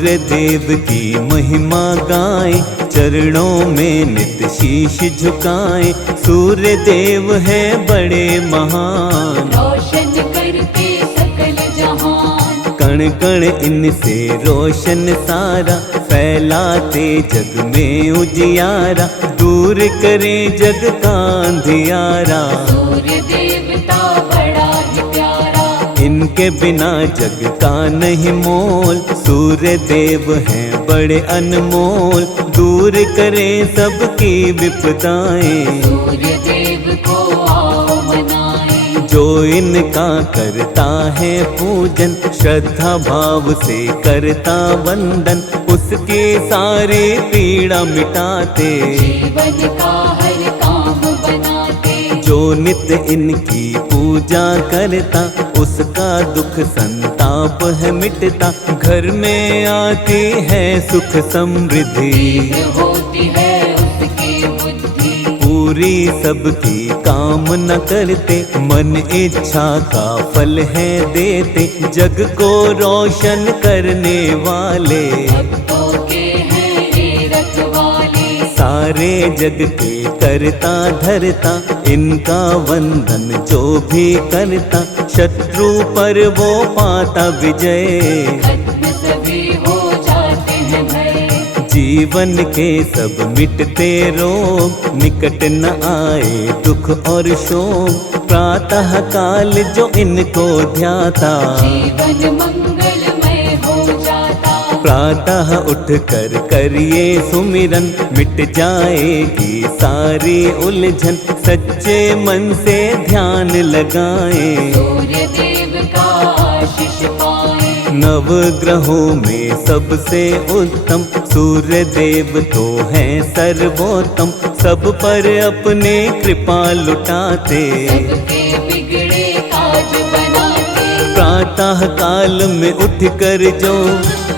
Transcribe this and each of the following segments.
सूर्य देव की महिमा गाए, चरणों में नित शीश झुकाए। सूर्य देव है बड़े महान, रोशन करते सकल जहान। कण कण इनसे रोशन सारा, फैलाते जग में उजियारा। दूर करे जग का अंधियारा, सूर्य देवता बड़ा ही प्यारा। इनके बिना जग का नहीं मोल। सूर्य देव हैं बड़े अनमोल, दूर करें सबकी विपदाएं। सूर्य देव को आओ मनाएं। जो इनका करता है पूजन, श्रद्धा भाव से करता वंदन, उसकी सारी पीड़ा मिटाते। जीवन का हर काम बनाते। जो नित इनकी पूजा करता, उसका दुख संताप है मिटता। घर में आती है सुख समृद्धि, तीव्र होती है उसकी बुद्धि। पूरी सबकी कामना करते, मन इच्छा का फल है देते। जग को रोशन करने वाले, भक्तों के हैं ये रखवाले। सारे जग के करता धरता। इनका वंदन जो भी करता, शत्रु पर वो पाता विजय। खत्म सभी हो जाते हैं भय। जीवन के सब मिटते रोग, निकट न आए दुख और शोक। प्रातः काल जो इनको ध्याता, जीवन मंगलमय हो जाता। प्रातः उठ कर करिए सुमिरन, मिट जाएगी सारी उलझन। सच्चे मन से ध्यान लगाएं, सूर्य देव का आशीष पाएं। नव ग्रहों में सबसे उत्तम, सूर्य देव तो हैं सर्वोत्तम। सब पर अपने कृपा लुटाते, सबके बिगड़े ताज बनाते। प्रातः काल में उठ कर जो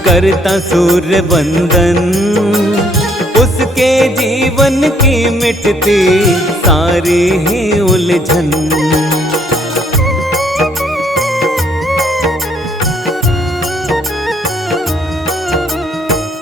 करता सूर्य वंदन, उसके जीवन की मिटती सारी ही उलझन।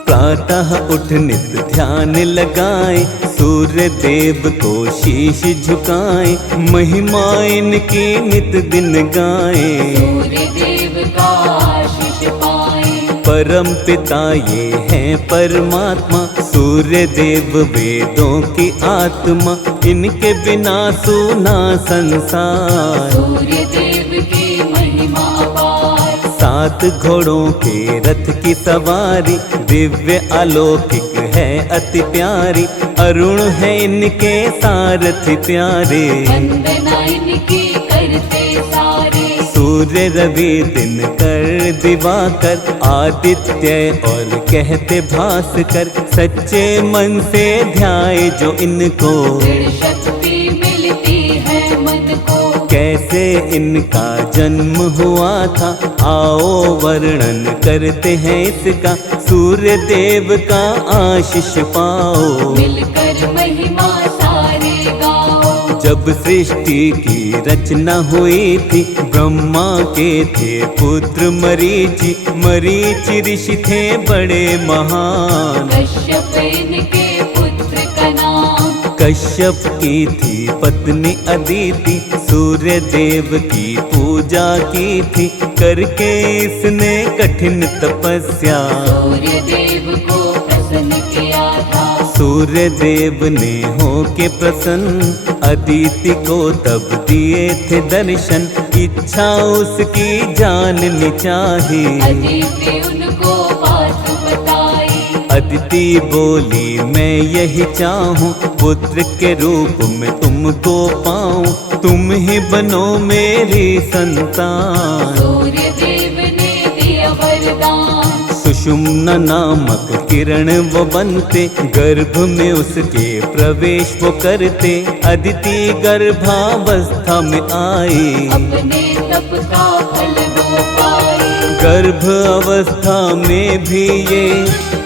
प्रातः उठ नित ध्यान लगाए, सूर्य देव को शीश झुकाए। महिमा इनकी नित दिन गाए, सूर्य देव का आशीष पाएं। परम पिता ये हैं परमात्मा, सूर्य देव वेदों की आत्मा। इनके बिना सूना संसार, सूर्य देव की महिमा अपार। 7 घोड़ों के रथ की सवारी, दिव्य अलौकिक है अति प्यारी। अरुण है इनके सारथी प्यारे, वंदना इनकी करते सारे। सूर्य रवि दिनकर दिवाकर, आदित्य और कहते भास्कर। सच्चे मन से ध्याए जो इनको, दृढ़ शक्ति मिलती है मन को। कैसे इनका जन्म हुआ था, आओ वर्णन करते हैं इसका। सूर्य देव का आशीष पाओ, मिलकर महिमा सारे गाओ। जब सृष्टि की रचना हुई थी, ब्रह्मा के थे पुत्र मरीचि। मरीचि ऋषि थे बड़े महान, कश्यप इनके पुत्र का नाम। कश्यप की थी पत्नी अदिति, सूर्य देव की पूजा की थी। करके इसने कठिन तपस्या, सूर्य देव को प्रसन्न किया था। सूर्य देव ने होके प्रसन्न, अदिति को तब दिए थे दर्शन। इच्छा उसकी जाननी चाहिए, अदिति उनको बात बताई। अदिति बोली मैं यही चाहूँ, पुत्र के रूप में तुमको पाऊँ। तुम ही बनो मेरी संतान, सूर्य देव ने दिया वरदान। सुषुम्ना नामक किरण वो बनते, गर्भ में उसके प्रवेश वो करते। अदिति गर्भावस्था में आई, अपने तप का फल वो पाए। गर्भ अवस्था में भी ये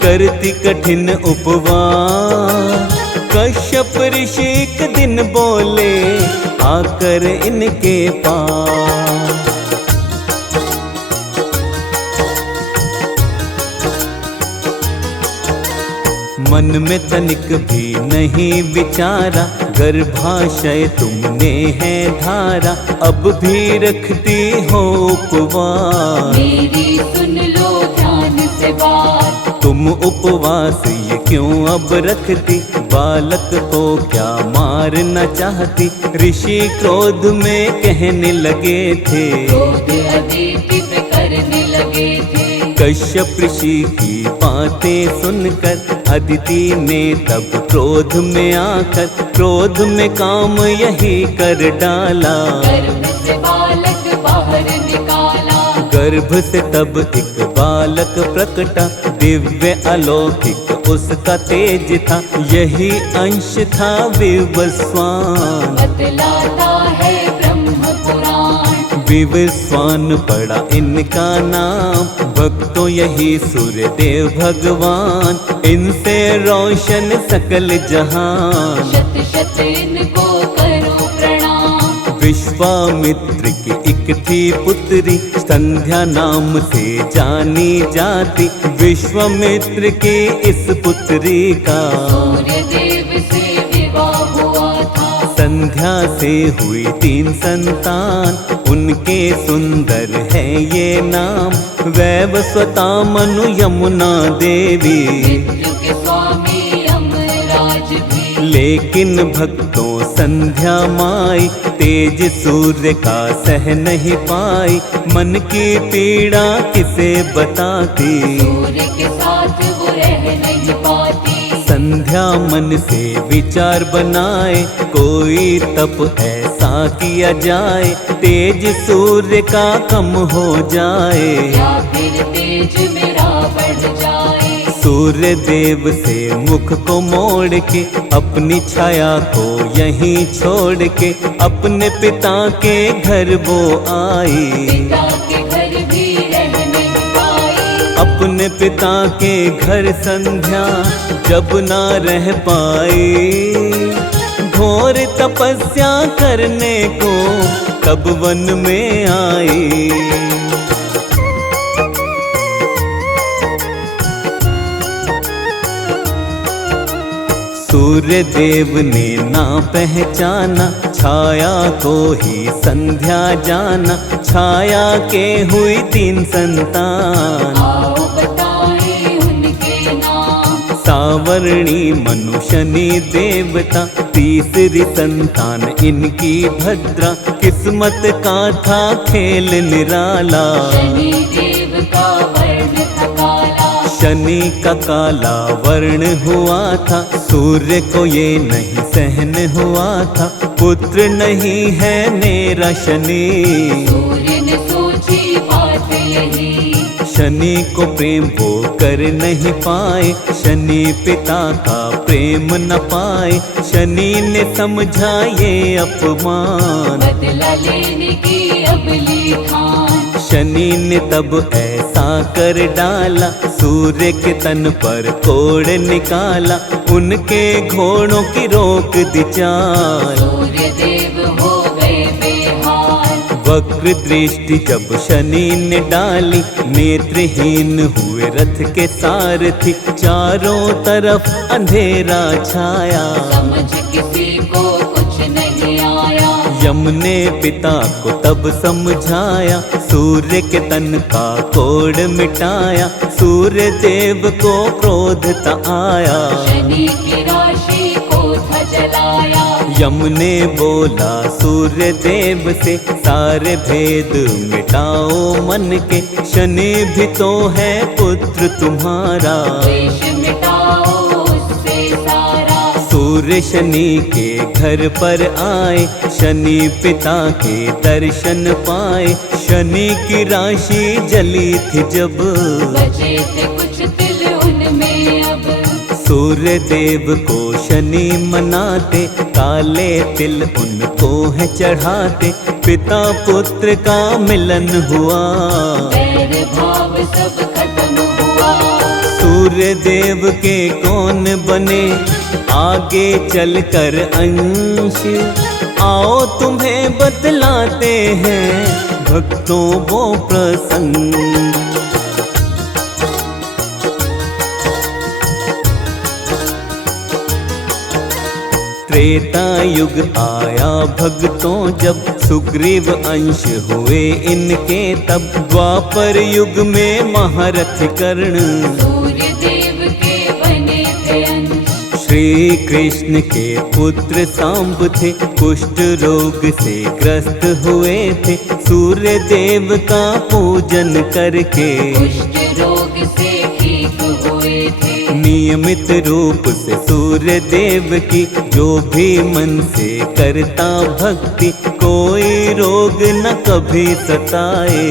करती कठिन उपवास। कश्यप ऋषि एक दिन बोले आकर इनके पास, मन में तनिक भी नहीं विचारा, गर्भाशय तुमने है धारा, अब भी रखती हो उपवास। मेरी सुन लो ध्यान से बात, तुम उपवास ये क्यों अब रखती, बालक को क्या मारना चाहती। ऋषि क्रोध में कहने लगे थे, क्रोध अदिति पे करने लगे थे। कश्यप ऋषि की बातें सुनकर अदिति ने तब क्रोध में आकर, क्रोध में काम यही कर डाला। गर्भ से बालक बाहर निकाला, गर्भ से तब एक बालक प्रकटा, दिव्य अलौकिक उसका तेज था, यही अंश था विवस्वान। बतलाता है ब्रह्म पुराण, विवस्वान पड़ा इनका नाम, भक्तों यही सूर्य देव भगवान, इनसे रोशन सकल जहान। शत शत इनको करो प्रणाम। विश्वामित्र की एक थी पुत्री, संध्या नाम से जानी जाती, विश्वामित्र की इस पुत्री का सूर्य देव से विवाह हुआ था। संध्या से हुई 3 संतान, उनके सुंदर है ये नाम, वैवस्वता मनु यमुना देवी। मृत्यु के स्वामी यमराज भी, लेकिन भक्तों संध्या माई, तेज सूर्य का सह नहीं पाई, मन की पीड़ा किसे बताती। सूर्य के साथ वो रह नहीं पाती। संध्या मन से विचार बनाए, कोई तप ऐसा किया जाए, तेज सूर्य का कम हो जाए, या फिर तेज मेरा बढ़ जाए। सूर्य देव से मुख को मोड़ के, अपनी छाया को यहीं छोड़ के, अपने पिता के घर वो आई। पिता के घर भी रह नहीं पाई। अपने पिता के घर संध्या जब ना रह पाई, घोर तपस्या करने को तब वन में आई। सूर्य देव ने ना पहचाना, छाया को ही संध्या जाना, छाया के हुई 3 संतान। आओ बताएं उनके नाम, सावर्णी मनु शनि देवता, तीसरी संतान इनकी भद्रा, किस्मत का था खेल निराला। शनि देव का वर्ण था काला, शनि का काला वर्ण हुआ था, सूर्य को ये नहीं सहन हुआ था, पुत्र नहीं है मेरा शनि। सूर्य ने सोची बात यही, शनि को प्रेम वो कर नहीं पाए, शनि पिता का प्रेम न पाए, शनि ने समझा ये अपमान, बदला लेने की अब ली ठान। शनि ने तब ऐसा कर डाला, सूर्य के तन पर कोड़ निकाला, उनके घोड़ों की रोक दी चाल। सूर्य देव हो गए बेहाल, वक्र दृष्टि जब शनि ने डाली, नेत्रहीन हुए रथ के सारथी, चारों तरफ अंधेरा छाया, समझ किसी को कुछ नहीं आया। यम ने पिता को तब समझाया, सूर्य के तन का कोड़ मिटाया, सूर्य देव को क्रोध ता आया। शनि की राशि को था जलाया, यम ने बोला सूर्य देव से, सारे भेद मिटाओ मन के, शनि भी तो है पुत्र तुम्हारा। द्वेष मिटाओ उससे सारा, सूर्य शनि के घर पर आए, शनि पिता के दर्शन पाए, शनि की राशि जली थी जब, बचे थे कुछ तिल उनमें अब। सूर्य देव को शनि मनाते, काले तिल उनको है चढ़ाते, पिता पुत्र का मिलन हुआ, वैर भाव सब खत्म हुआ। सूर्य देव के कौन बने आगे चलकर अंश, आओ तुम्हें बतलाते हैं भक्तों वो प्रसंग। त्रेता युग आया भक्तों जब, सुग्रीव अंश हुए इनके तब। द्वापर युग में महारथ कर्ण, सूर्य देव के बने थे अंश। श्री कृष्ण के पुत्र सांब थे, कुष्ठ रोग से ग्रस्त हुए थे। सूर्य देव का पूजन करके कुष्ठ रोग से ठीक हुए थे। नियमित रूप से सूर्य देव की जो भी मन से करता भक्ति, कोई रोग न कभी सताए।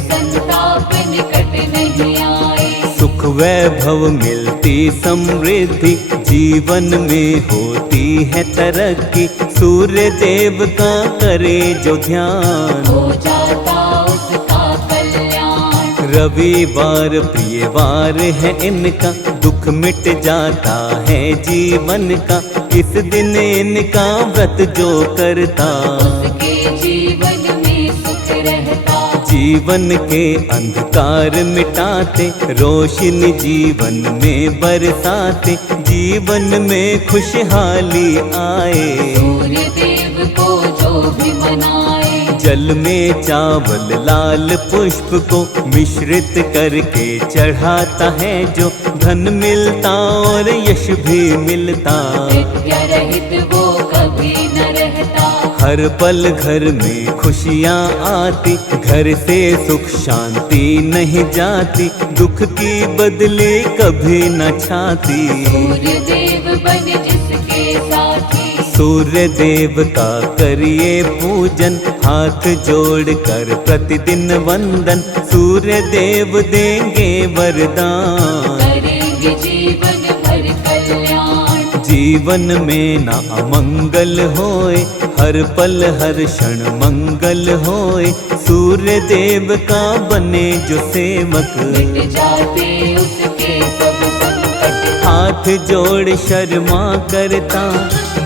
संताप निकट नहीं आए। सुख वैभव मिलती समृद्धि, जीवन में होती है तरक्की। सूर्य देव का करे जो ध्यान, हो जाता उसका कल्याण। रविवार प्रिय वार है इनका, दुख मिट जाता है जीवन का। इस दिन इनका व्रत जो करता, उसके जीवन में सुख रहता। जीवन के अंधकार मिटाते, रोशनी जीवन में बरसाते। जीवन में खुशहाली आए, सूर्य देव को जो भी मनाए। जल में चावल लाल पुष्प को मिश्रित करके चढ़ाता है जो, धन मिलता और यश भी मिलता। विद्या रहित वो कभी न रहता। हर पल घर में खुशियाँ आती, घर से सुख शांति नहीं जाती। दुख की बदले कभी न छाती, सूर्य देव बन जिसके साथी। सूर्य देव का करिए पूजन, हाथ जोड़ कर प्रतिदिन वंदन। सूर्य देव देंगे वरदान, करेंगे जीवन भर कल्याण। जीवन में न अमंगल होए, हर पल हर क्षण मंगल होए। सूर्य देव का बने जो सेवक, मिट जाते उसके सब संकट। हाथ जोड़ शर्मा करता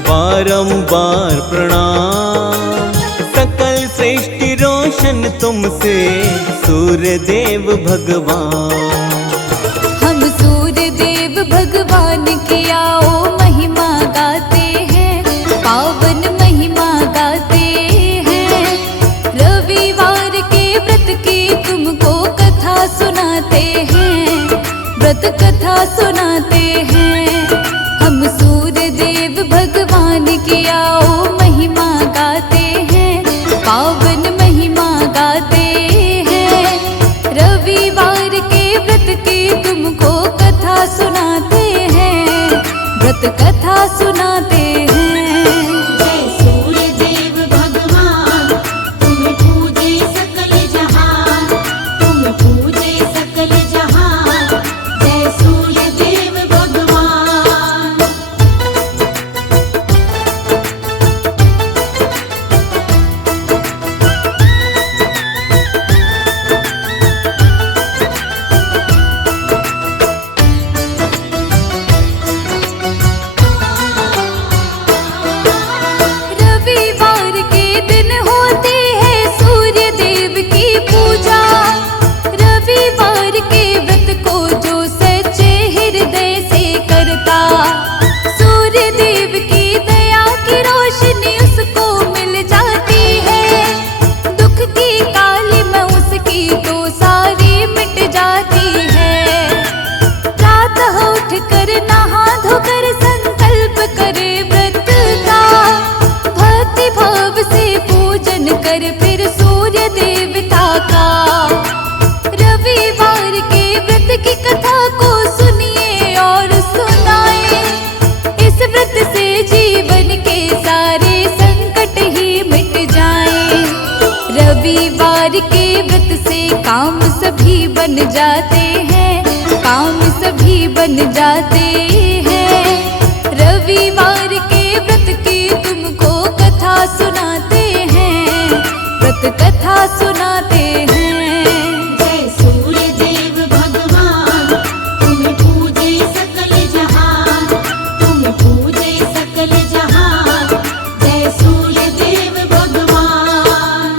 बारंबार प्रणाम। सकल सृष्टि रोशन तुमसे सूर्य देव भगवान। हम सूर्य देव भगवान की आओ महिमा गाते हैं, पावन महिमा गाते हैं। रविवार के व्रत की तुमको कथा सुनाते हैं, व्रत कथा सुनाते हैं। हम सूर्य देव भगवान की आओ महिमा गाते हैं, पावन महिमा गाते हैं। रविवार के व्रत की तुमको कथा सुनाते हैं, व्रत कथा सुनाते हैं। जय सूर्य देव भगवान, तुम पूजे सकल जहान, तुम पूजे सकल जहान। जय सूर्य देव भगवान। रविवार के दिन होती है सूर्य देव की पूजा। रविवार के व्रत को जो सच्चे हृदय से करता, सूर्य देव की दया की रोशनी उसको मिल जाती है। दुख की काली में उसकी तो सारी मिट जाती है। प्रातः उठ कर नहा धोकर संकल्प करे व्रत का, भक्ति भाव से पूजन कर फिर सूर्य देवता का। रविवार के व्रत की कथा को सुनिए और सुनाए। इस व्रत से जीवन के सारे संकट ही मिट जाएं। रविवार के व्रत से काम सभी बन जाते हैं, काम सभी बन जाते हैं। रविवार के व्रत की तुमको कथा सुनाते हैं, व्रत कथा सुनाते हैं। जय सूर्य देव भगवान, तुम पूजे सकल जहान, तुम पूजे सकल जहान। जय सूर्य देव भगवान।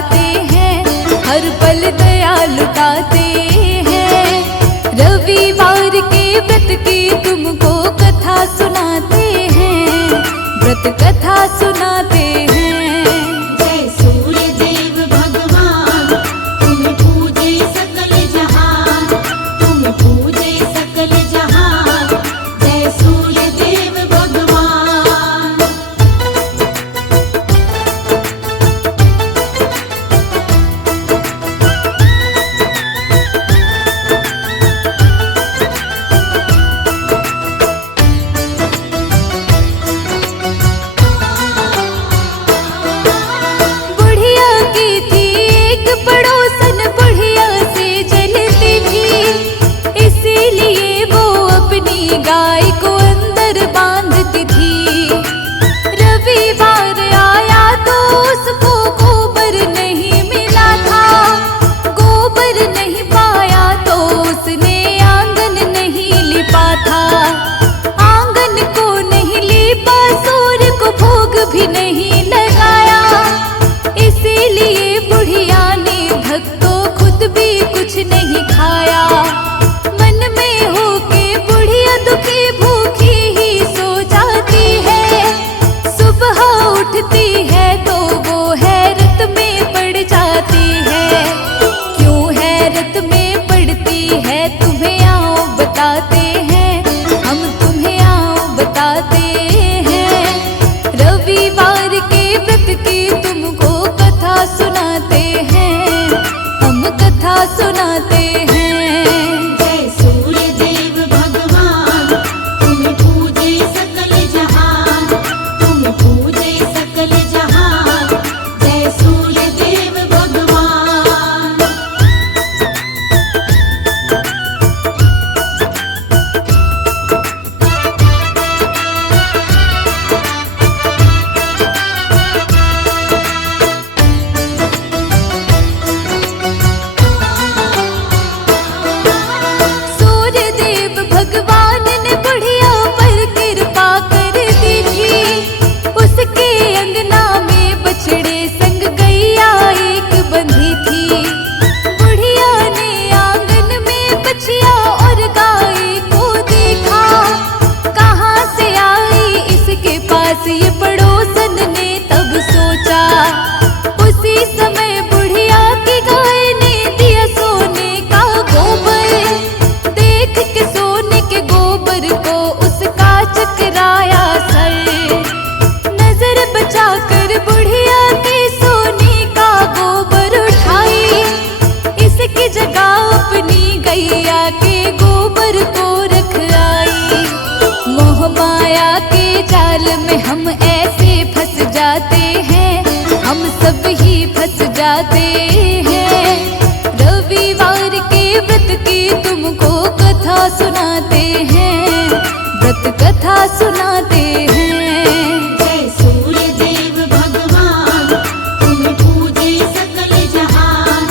बरसाते हैं, हर पल दया लुटाते हैं। रविवार के व्रत की तुमको कथा सुनाते हैं, व्रत कथा सुनाते हैं। जय सूर्य देव भगवान, तुम पूजे सकल जहान, तुम पूजे सकल जहान। जय सूर्य देव भगवान। बुढ़िया की थी एक पड़ोसन, बुढ़िया से जलती थी, इसीलिए वो अपनी गाय को अंदर बांधती थी। रविवार आया तो उसको गोबर नहीं मिला था, गोबर नहीं पाया तो उसने आंगन नहीं लिपा था, आंगन को नहीं लिपा, सूर्य को भोग भी नहीं लगाया। इसीलिए बुढ़िया ने भक्तों खुद भी कुछ नहीं खाया। मन में होके बुढ़िया दुखी भूखी ही सो जाती है, सुबह उठती है तो वो हैरत में पड़ जाती है। क्यों हैरत में पड़ती है तुम्हें आओ बताते हैं, हम तुम्हें आओ बताते हैं। रविवार के व्रत की तुमको कथा सुनाते हैं, हम कथा सुनाते हैं। जय सूर्य देव भगवान, तुम पूजे सकल जहान, तुम पूजे सकल जहान। जय सूर्य देव भगवान। सूर्य देव भगवान ने बुढ़िया पर कृपा कर दी थी, उसके अंगना में बछड़े संग गैया एक बंधी थी। बुढ़िया ने आंगन में बछिया और गाय को देखा, कहाँ से आई इसके पास ये पड़ोसन ने तब सोचा। उसी समय बुढ़िया की गाय ने दिया सोने का गोबर, देख के सोने के गोबर को उसका चकराया सर। नजर बचाकर बुढ़िया के सोने का गोबर उठाई, इसकी जगह अपनी गैया के गोबर को रख आई। मोह माया के जाल में हम ऐसे फंस जाते हैं, हम सब ही फंस जाते हैं। रविवार के व्रत की तुमको कथा सुनाते हैं, व्रत कथा सुनाते हैं। जय सूर्य देव भगवान, तुम पूजे सकल जहान,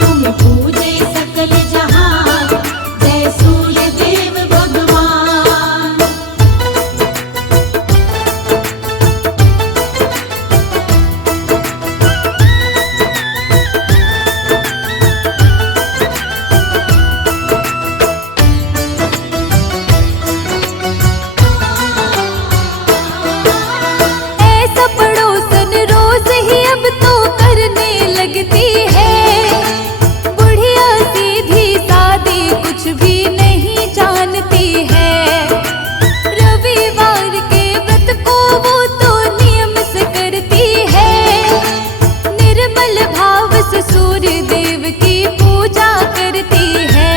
तुम पूजे सकल जहान। जय सूर्य देव भगवान। ऐसा पड़ोसन रोज ही अब तो करने लगती है। बुढ़िया सीधी सादी कुछ भी नहीं जानती है। रविवार के व्रत को वो तो नियम से करती है, निर्मल भाव से सूर्य देव की पूजा करती है।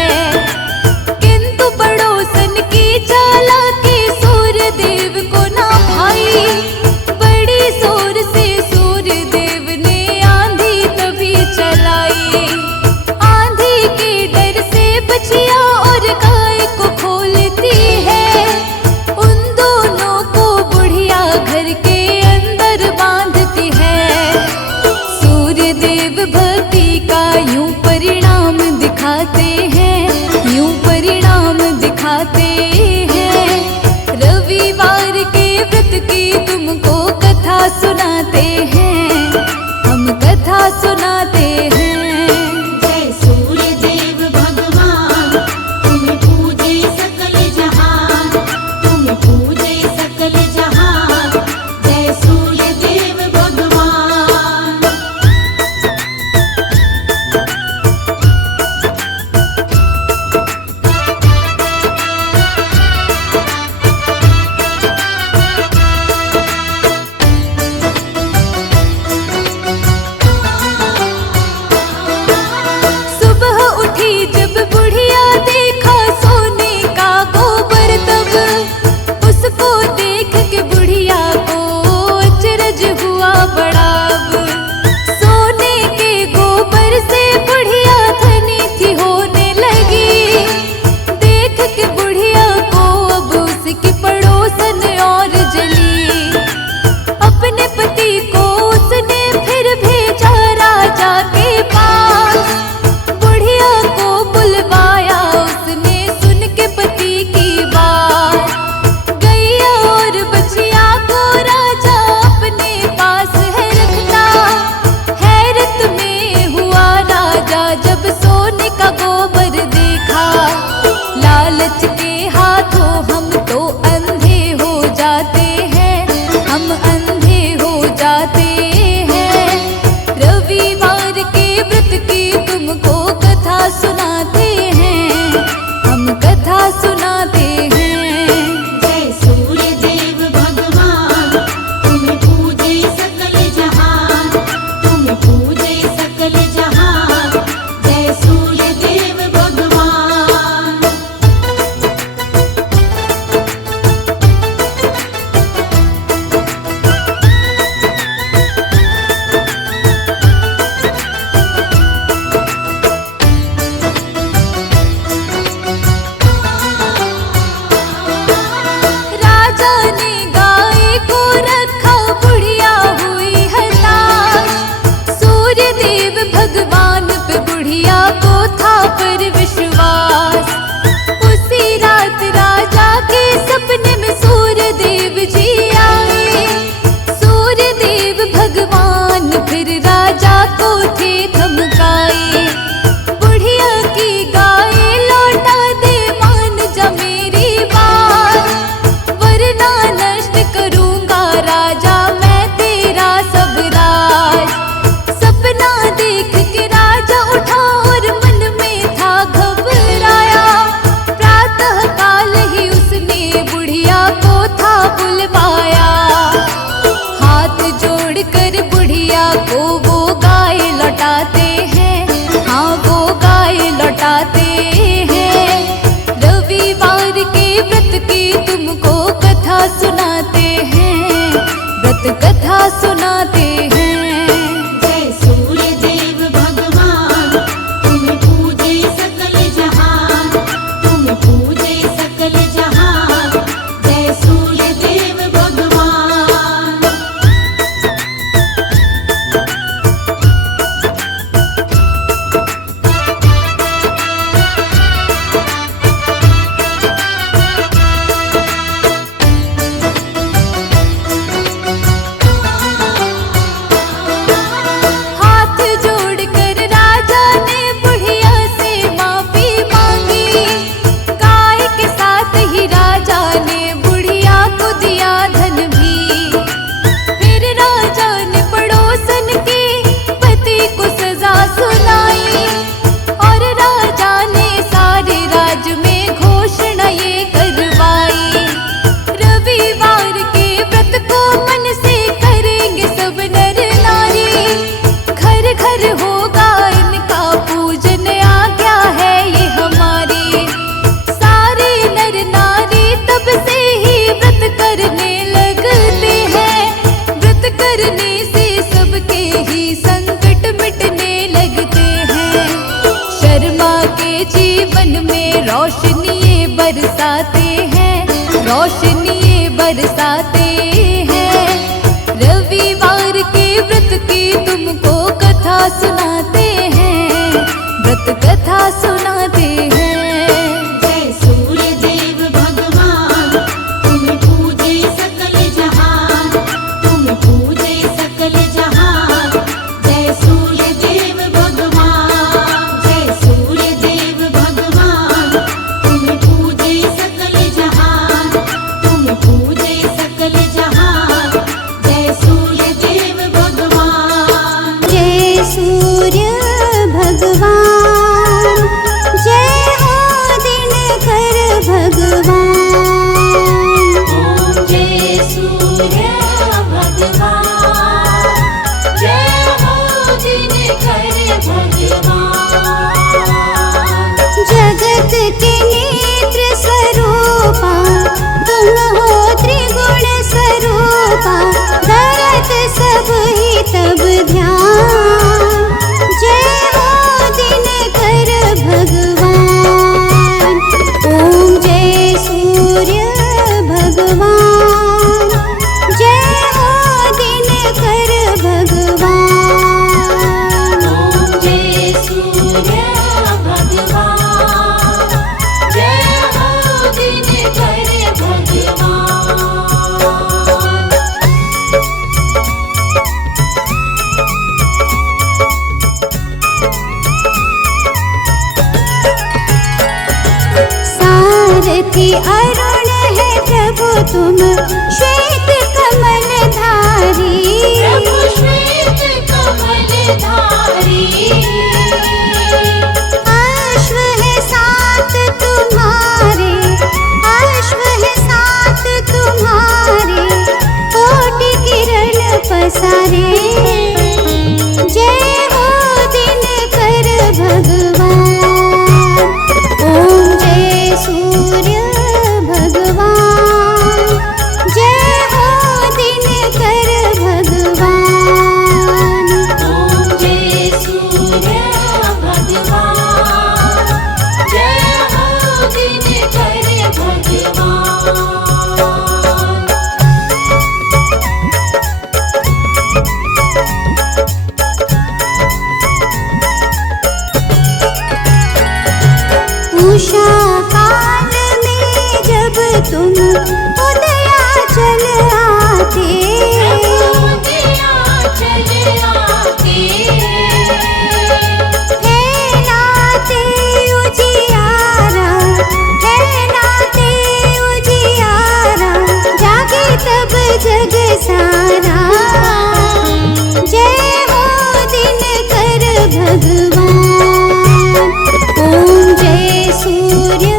किंतु पड़ोसन की चालाकी सूर्य देव को ना भाई, बड़ी जोर से सूर्य देव ने आंधी तभी चलाई। आंधी के डर से बछिया और गाय को खोलती है, उन दोनों को बुढ़िया घर के अंदर बांधती है। सूर्य देव भक्ति का यूं परिणाम दिखाते हैं, यूं परिणाम दिखाते हैं। रविवार के व्रत की तुमको कथा सुनाते हैं, हम कथा सुना व्रत कथा सुनाते हैं। जय सूर्य देव भगवान, तुम पूजे सकल जहान, तुम पूजे सकल जहान। जय सूर्य देव भगवान। हाथ जोड़कर राजा ने बुढ़िया से माफी मांगी। गाय के साथ ही राजा ने बुढ़िया को दिया धन भी। फिर राजा ने पड़ोसन के पति को सजा सुनाई और राजा ने सारे राज्य में घोषणा ये करवाई। रविवार के व्रत को मन से करेंगे सब नर नारी। घर घर होगा इनका पूजन, आज्ञा है ये हमारी। सारे नर नारी तब से ही व्रत करने लगते हैं। व्रत करने से सबके ही संकट मिटने लगते हैं। शर्मा के जीवन में रोशनी बरसाते हैं, रोशनी बरसाते हैं। रविवार के व्रत की तुमको कथा सुनाते हैं, व्रत कथा सुनाते हैं। जय सूर्य देव भगवान, तुम पूजे सकल जहान, तुम पूजे सकल जहान। जय सूर्य देव भगवान, जय सूर्य देव भगवान, तुम पूजे सकल जहान, तुम पूजे सकल जहान। जय सूर्य देव भगवान। जय सूर्य भगवान, जय हो दिनकर भगवान। जय सूर्य भगवान, जय हो दिनकर भगवान। जगत के नेत्र स्वरूपा, तुम हो त्रिगुण स्वरूपा। धरत सब ही तब ध्यान, जय हो दिनकर भगवान। ओम जय सूर्य भगवान, जय हो दिनकर भगवान। जय सूर्य भगवान, जय हो दिनकर भगवान। सारथी अरुण है प्रभु तुम, श्वेत कमल धारी। प्रभु श्वेत कमलधारी। अश्व है साथ तुम्हारे, अश्व है साथ तुम्हारे। कोटि किरण पसारे, जय हो दिनकर भगवान। ओम जय सूर्य भगवान, जय हो दिनकर भगवान। जय सूर्य भगवान, जय हो दिनकर भगवान। उषा काल में जब तुम उदयाचल आते। फैलाते उजियारा, फैलाते उजियारा। जागे तब जग सारा, जय हो दिनकर भगवान। ओम जय सूर्य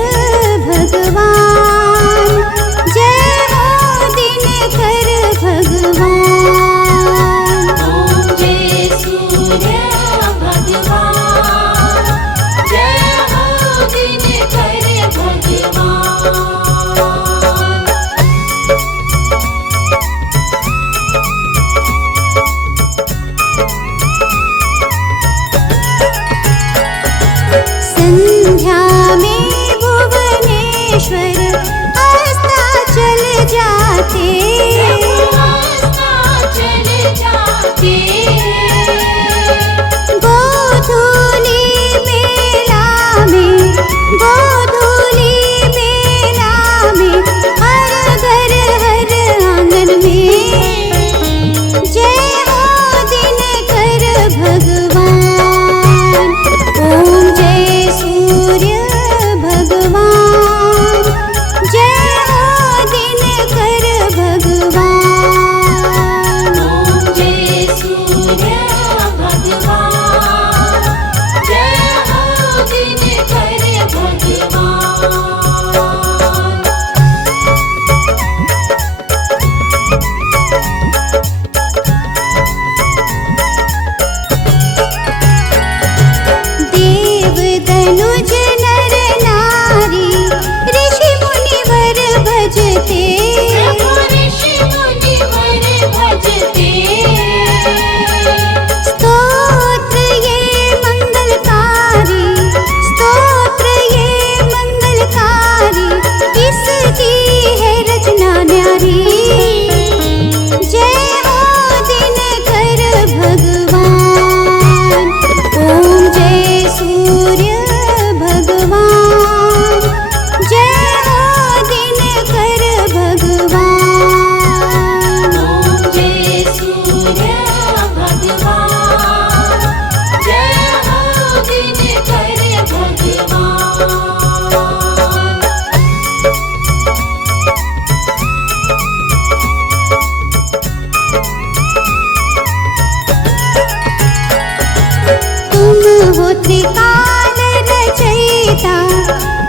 भगवान, जय हो दिनकर भगवान। तुम हो त्रिकाल रचयिता,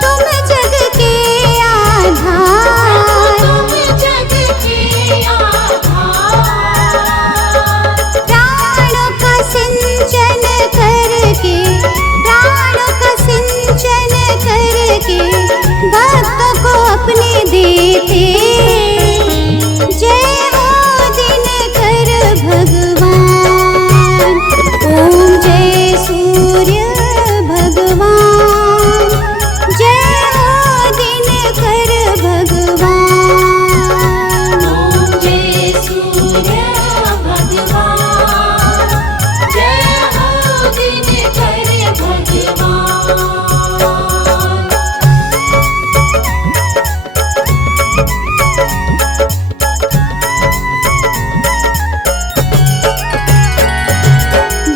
तुम जग के आधार। तुम जग के आधार, प्राणों का सिंचन करके, प्राणों का सिंचन करके भक्तों को अपने देते। जय हो दिनकर भगवान, ओम जय सूर्य भगवान, जय हो दिनकर भगवान। ओम जय सूर्य भगवान, जय हो दिनकर भगवान।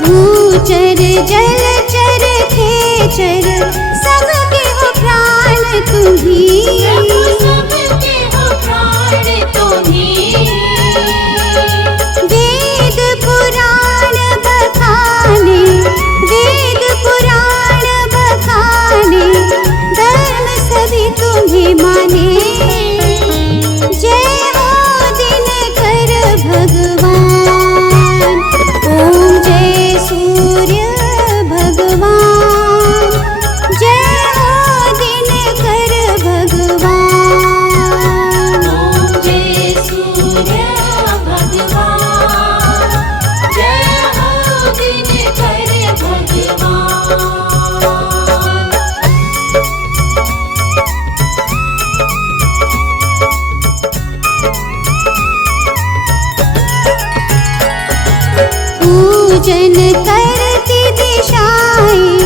भूचर जलचर खेचर सबके हो प्राण तुम्ही। प्रभु सबके हो प्राण तुम्हीं, वेद पुराण बखाने, वेद पुराण बखाने, धर्म सभी तुम्हें माने। जय हो दिनकर भगवान, ओम जय सूर्य भगवान, जय हो दिनकर भगवान। ओम जय सूर्य भगवान, जय हो दिनकर भगवान। पूजन करती दिशाएं,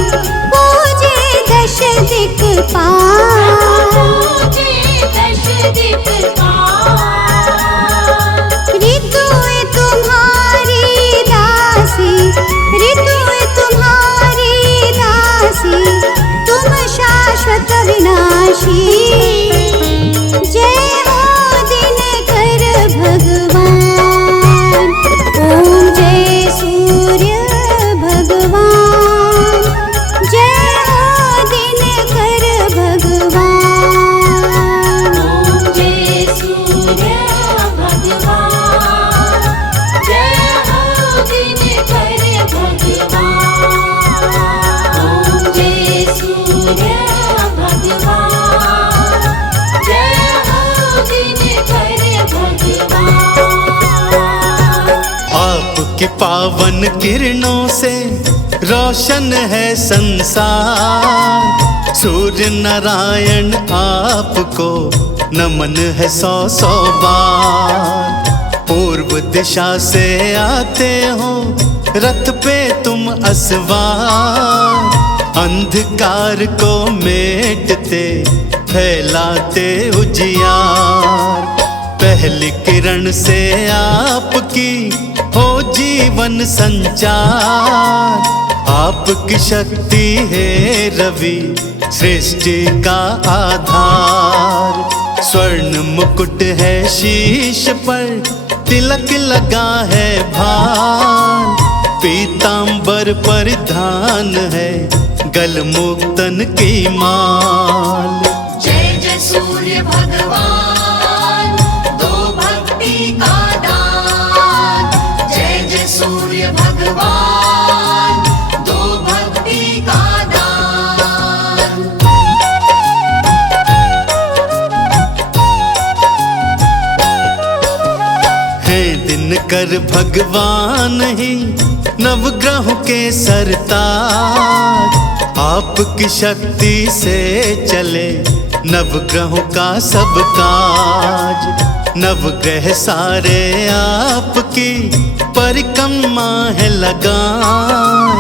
पूजे दश दिक्पाल। पूजे दश दिक्पाल, ऋतुएं तुम्हारी दासी, ऋतुएं तुम्हारी दासी, तुम शाश्वत विनाशी। जय हो दिनकर भगवान, ओम जय सूर्य भगवान, जय हो दिनकर भगवान। ओम जय सूर्य भगवान, जय हो दिनकर भगवान। ओम जय सूर्य भगवान, जय हो दिनकर भगवान। आपकी पावन किरणों से रोशन है संसार। सूर्य नारायण आपको नमन है सौ सौ बार। पूर्व दिशा से आते हो रथ पे तुम असवार। अंधकार को मेटते फैलाते उजियार। पहली किरण से आपकी हो जीवन संचार। आपकी शक्ति है रवि सृष्टि का आधार। स्वर्ण मुकुट है शीश पर, तिलक लगा है भार। पीतांबर परिधान है, गलमुक्तन की माल। जय जय सूर्य भगवान, दो भक्ति का दान। जय जय सूर्य भगवान, दो भक्ति का दान। है दिनकर भगवान ही नवग्रहों के सरताज। आपकी शक्ति से चले नवग्रहों का सब काज। नवग्रह सारे आपकी परिक्रमा है लगाए।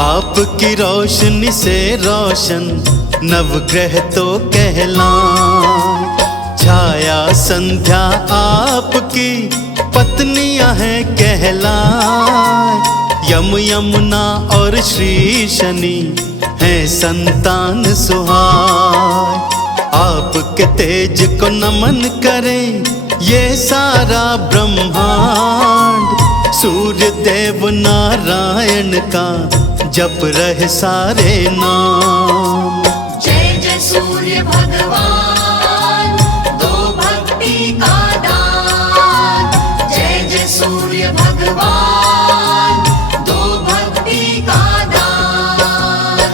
आपकी रोशनी से रोशन नवग्रह तो कहलाए। छाया संध्या आपकी पत्नियां हैं कहलाए। यम यमुना और श्री शनि हैं संतान सुहाय। आपके तेज को नमन करे ये सारा ब्रह्मांड। सूर्य देव नारायण का जप रहे सारे नाम। जय जय सूर्य भगवान, दो भक्ति का दान। जय जय सूर्य भगवान, दो भक्ति का दान।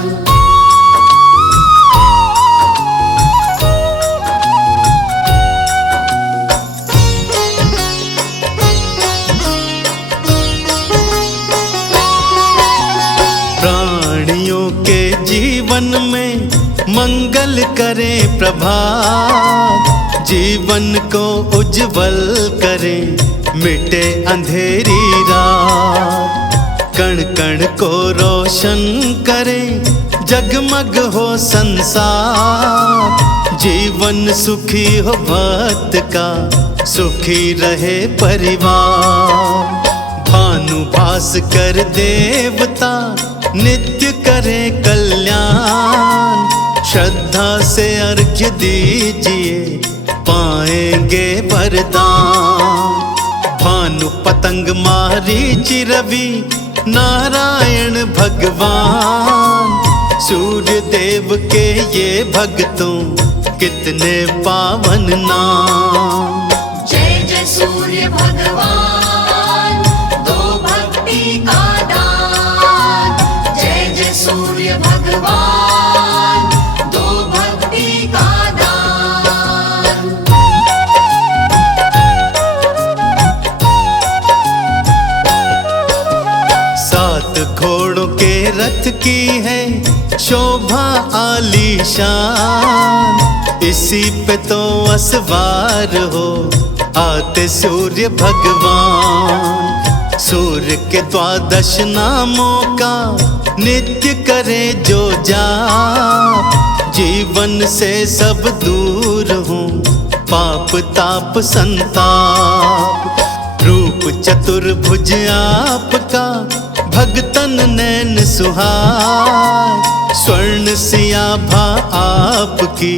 प्राणियों के जीवन में मंगल करे प्रभात। जीवन को उज्जवल करे मिटे अंधेरी रात। कण कण को रोशन करे जगमग हो संसार। जीवन सुखी हो भक्त का सुखी रहे परिवार। भानु भास्कर देवता नित्य करे कल्याण। श्रद्धा से अर्घ्य दीजिए पाएंगे वरदान। भानु पतंग मारीचि रवि नारायण भगवान। सूर्य देव के ये भक्तों कितने पावन नाम। जय जय सूर्य भगवान, दो भक्ति का दान। जय जय सूर्य भगवान, दो भक्ति का दान। सात घोड़ों के रथ की है शोभा आलीशान। इसी पे तो असवार हो आते सूर्य भगवान। सूर्य के 12 नामों का नित्य करे जो जाप। जीवन से सब दूर हूँ पाप ताप संताप। रूप चतुर्भुज आपका भगतन नैन सुहाय। स्वर्ण सियाभा आपकी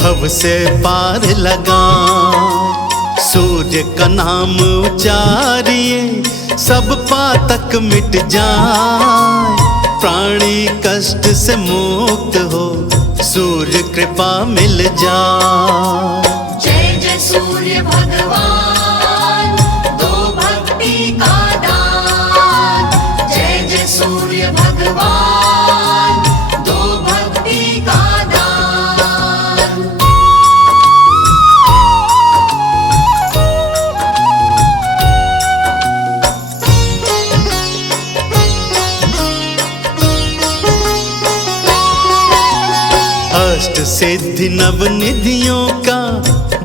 भव से पार लगा। सूर्य का नाम उचारिए सब पातक मिट जाए। प्राणी कष्ट से मुक्त हो सूर्य कृपा मिल जाए। जय जय सूर्य भगवान, दो भक्ति का दान। जय जय सूर्य भगवान, दो भक्ति का दान। अष्ट सिद्धि नव निधियों का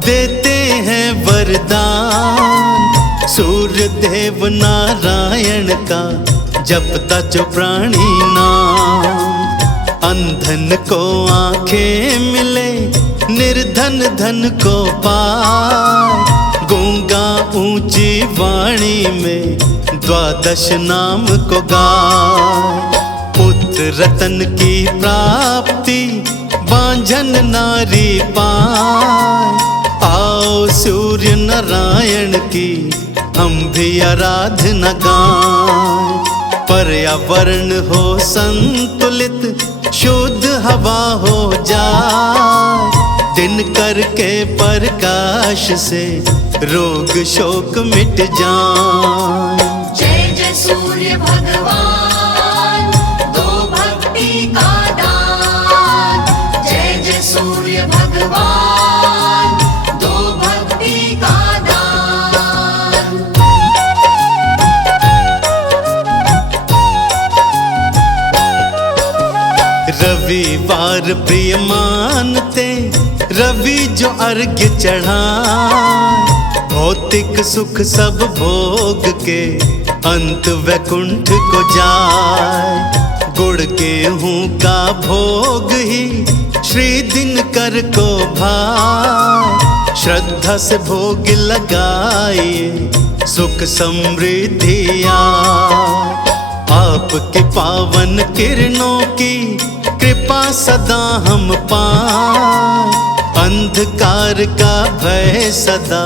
देते हैं वरदान। सूर्य देव नारायण का जपता जो प्राणी नाम। अंधन को आंखें मिले निर्धन धन को पाए। गूंगा ऊंची वाणी में 12 नाम को गाए। पुत्र रतन की प्राप्ति बांझन नारी पाए। आओ सूर्य नारायण की हम भी आराधना गाएं। पर्यावरण हो संतुलित शुद्ध हवा हो जाए। दिन करके प्रकाश से रोग शोक मिट जाए। जय जय सूर्य भगवान, दो भक्ति का दान। जय जय सूर्य भगवान, दो भक्ति का दान। रविवार प्रिय मानते रवि जो अर्घ्य चढ़ाए। भौतिक सुख सब भोग के अंत वैकुंठ को जाए। गुड़ गेहूं का भोग ही श्री दिनकर को भाए। श्रद्धा से भोग लगाइए सुख समृद्धि आए। आपकी पावन किरणों की कृपा सदा हम पाएं, अंधकार का भय सदा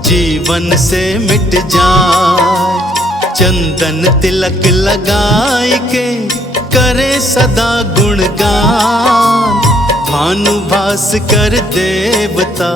जीवन से मिट जाए। चंदन तिलक लगाए के करे सदा गुणगान, भानुभास कर देवता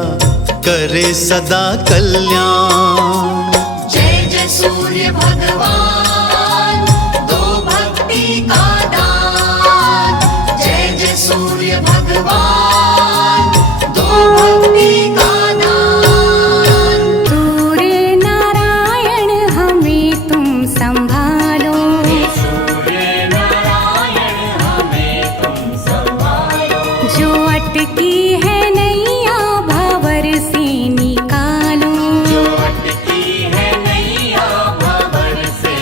करे सदा कल्याण। जय जय सूर्य भगवान, दो भक्ति का दान। जय जय सूर्य भगवान, दो भक्ति का दान। सूर्य नारायण हमें तुम संभालो, सूर्य नारायण हमें तुम संभालो। जो अटकी है नैया भंवर से निकालो। जो अटकी है नैया भंवर से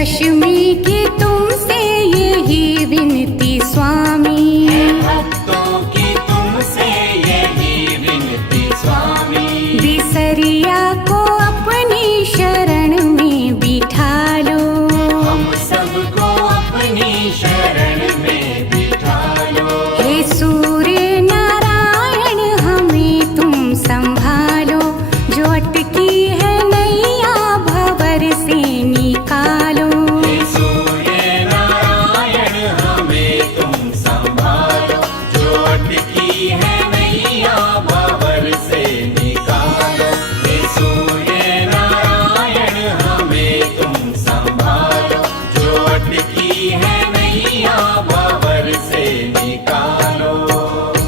दशमी